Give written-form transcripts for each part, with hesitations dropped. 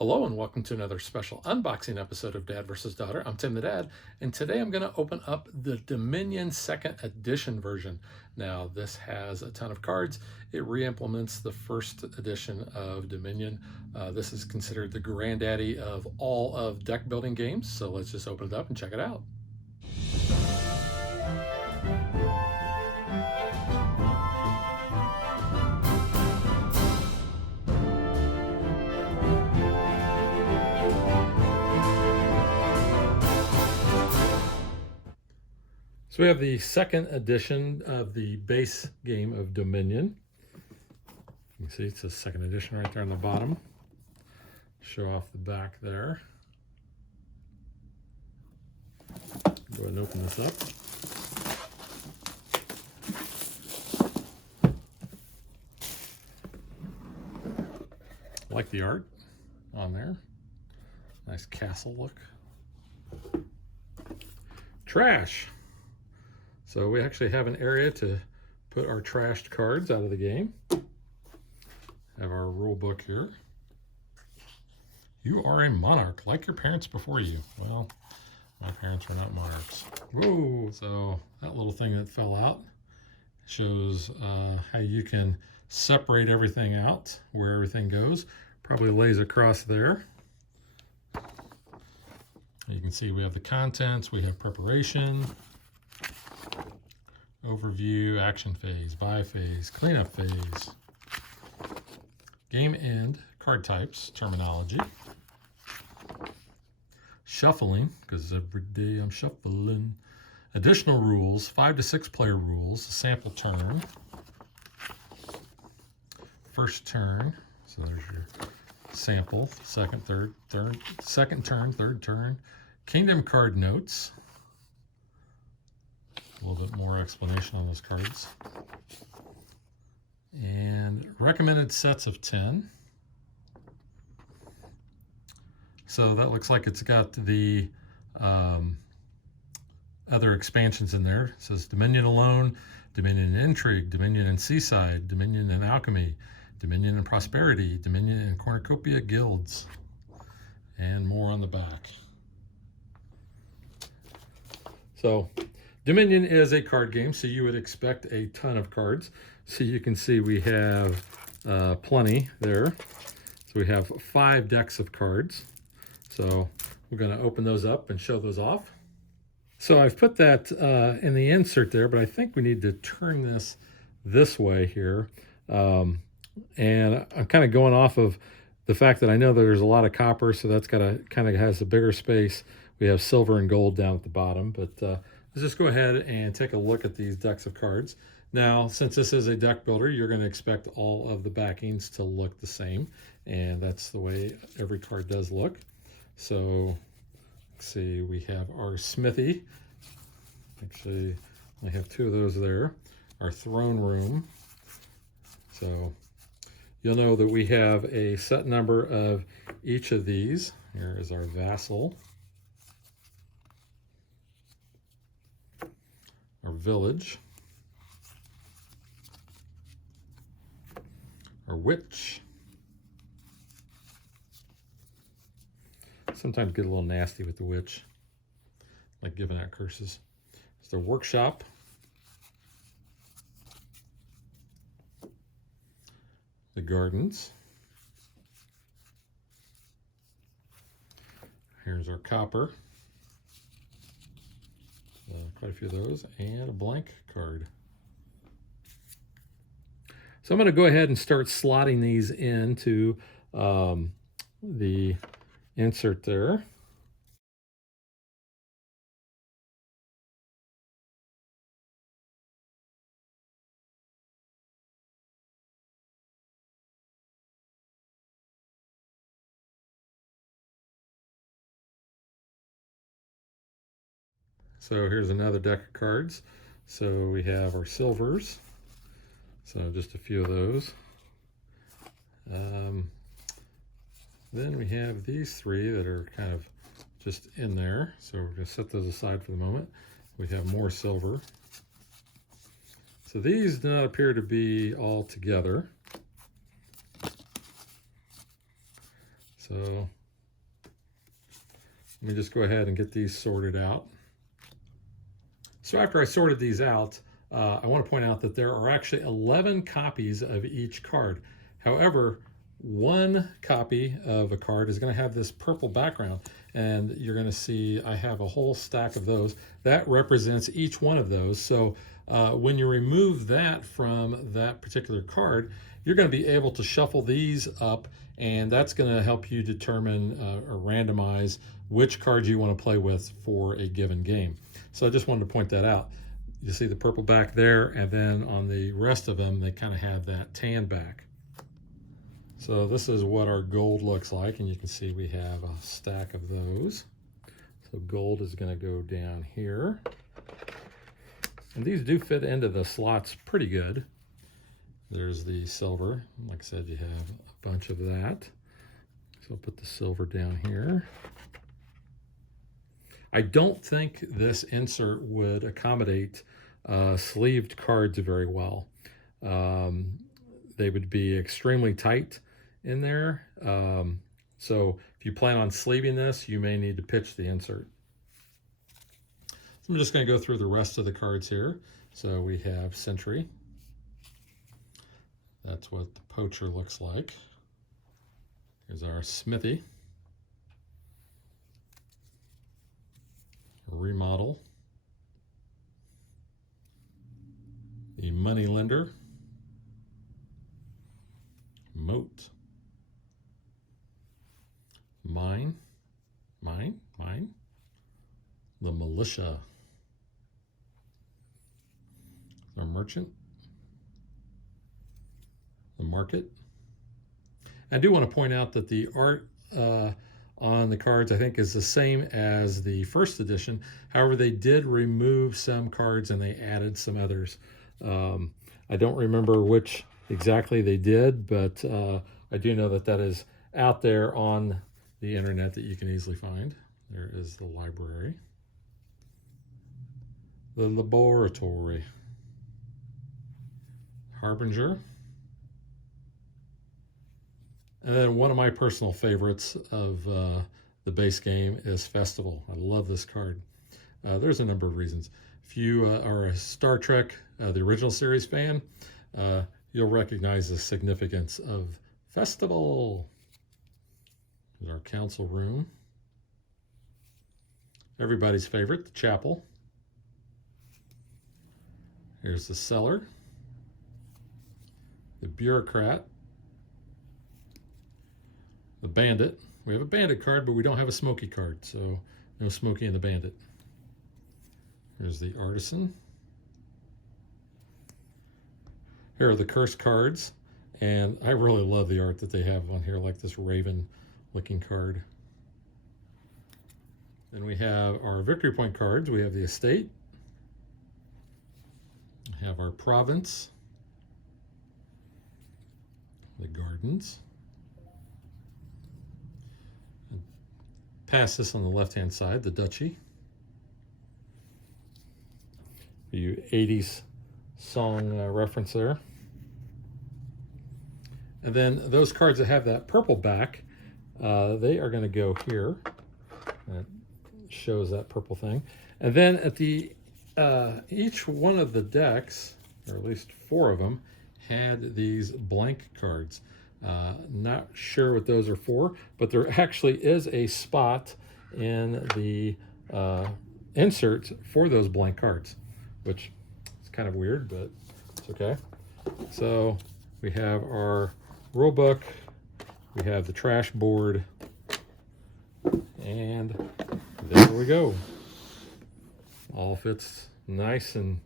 Hello and welcome to another special unboxing episode of Dad vs. Daughter. I'm Tim the Dad, and today I'm going to open up the Dominion 2nd Edition version. Now, this has a ton of cards. It re-implements the first edition of Dominion. This is considered the granddaddy of all of deck building games, so let's just open it up and check it out. So we have the 2nd edition of the base game of Dominion. You can see it's the 2nd edition right there on the bottom. Show off the back there. Go ahead and open this up. I like the art on there. Nice castle look. Trash. So we actually have an area to put our trashed cards out of the game. Have our rule book here. You are a monarch, like your parents before you. Well, my parents were not monarchs. Whoa! So that little thing that fell out shows how you can separate everything out, where everything goes. Probably lays across there. You can see we have the contents, we have preparation, overview, action phase, buy phase, cleanup phase, game end, card types, terminology, shuffling, because every day I'm shuffling, additional rules, 5 to 6 player rules, a sample turn, first turn, so there's your sample, second turn, kingdom card notes, a little bit more explanation on those cards, and recommended sets of 10. So that looks like it's got the other expansions in there. It says Dominion Alone, Dominion in Intrigue, Dominion in Seaside, Dominion in Alchemy, Dominion in Prosperity, Dominion in Cornucopia Guilds, and more on the back. So Dominion is a card game, so you would expect a ton of cards. So you can see we have plenty there. So we have 5 decks of cards. So we're going to open those up and show those off. So I've put that in the insert there, but I think we need to turn this way here. And I'm kind of going off of the fact that I know that there's a lot of copper, so that's got a kind of has a bigger space. We have silver and gold down at the bottom, but let's just go ahead and take a look at these decks of cards. Now, since this is a deck builder, you're going to expect all of the backings to look the same, and that's the way every card does look. So, let's see, we have our Smithy. Actually, I have 2 of those there. Our Throne Room. So, you'll know that we have a set number of each of these. Here is our Vassal. Our Village, our Witch. Sometimes get a little nasty with the Witch, like giving out curses. It's the Workshop, the Gardens. Here's our Copper. Quite a few of those, and a blank card. So I'm going to go ahead and start slotting these into the insert there. So here's another deck of cards. So we have our silvers. So just a few of those. Then we have these 3 that are kind of just in there. So we're going to set those aside for the moment. We have more silver. So these do not appear to be all together. So let me just go ahead and get these sorted out. So after I sorted these out, I want to point out that there are actually 11 copies of each card. However, one copy of a card is going to have this purple background, and you're going to see I have a whole stack of those. That represents each one of those. So when you remove that from that particular card, you're going to be able to shuffle these up, and that's going to help you determine or randomize which cards you want to play with for a given game. So I just wanted to point that out. You see the purple back there, and then on the rest of them, they kind of have that tan back. So this is what our gold looks like, and you can see we have a stack of those. So gold is going to go down here. And these do fit into the slots pretty good. There's the silver. Like I said, you have a bunch of that. So I'll put the silver down here. I don't think this insert would accommodate sleeved cards very well. They would be extremely tight in there. So if you plan on sleeving this, you may need to pitch the insert. So I'm just going to go through the rest of the cards here. So we have Sentry. That's what the Poacher looks like. Here's our Smithy. Remodel. The Money Lender. Moat. Mine. The Militia. The Merchant. The Market. I do want to point out that the art on the cards, I think, is the same as the first edition. However, they did remove some cards and they added some others. I don't remember which exactly they did, but I do know that that is out there on the internet that you can easily find. There is the library. The Laboratory. Harbinger. And then one of my personal favorites of the base game is Festival. I love this card. There's a number of reasons. If you are a Star Trek, the original series fan, you'll recognize the significance of Festival. There's our council room. Everybody's favorite, the chapel. Here's the cellar. The bureaucrat. The bandit. We have a bandit card, but we don't have a Smokey card, so no Smokey and the bandit. Here's the artisan. Here are the curse cards, and I really love the art that they have on here, like this raven-looking card. Then we have our victory point cards. We have the estate. We have our province. The gardens. Past this on the left-hand side, the duchy. For you 80s song reference there. And then those cards that have that purple back, they are going to go here. That shows that purple thing. And then at the each one of the decks, or at least 4 of them, had these blank cards. Not sure what those are for, but there actually is a spot in the insert for those blank cards, which is kind of weird, but it's okay. So we have our rule book, we have the trash board, and there we go. All fits nice and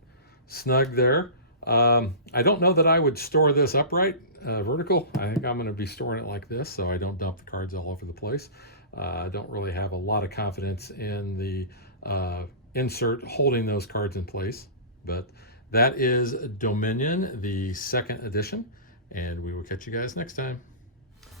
snug there. I don't know that I would store this upright, vertical. I think I'm going to be storing it like this so I don't dump the cards all over the place. I don't really have a lot of confidence in the insert holding those cards in place, but that is Dominion, the 2nd edition, and we will catch you guys next time.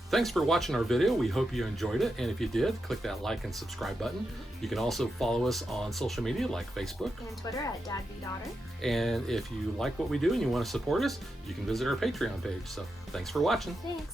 Thanks for watching our video. We hope you enjoyed it, and if you did, click that like and subscribe button. You can also follow us on social media like Facebook and Twitter at DadBeDaughter. And if you like what we do and you want to support us, you can visit our Patreon page. So thanks for watching. Thanks.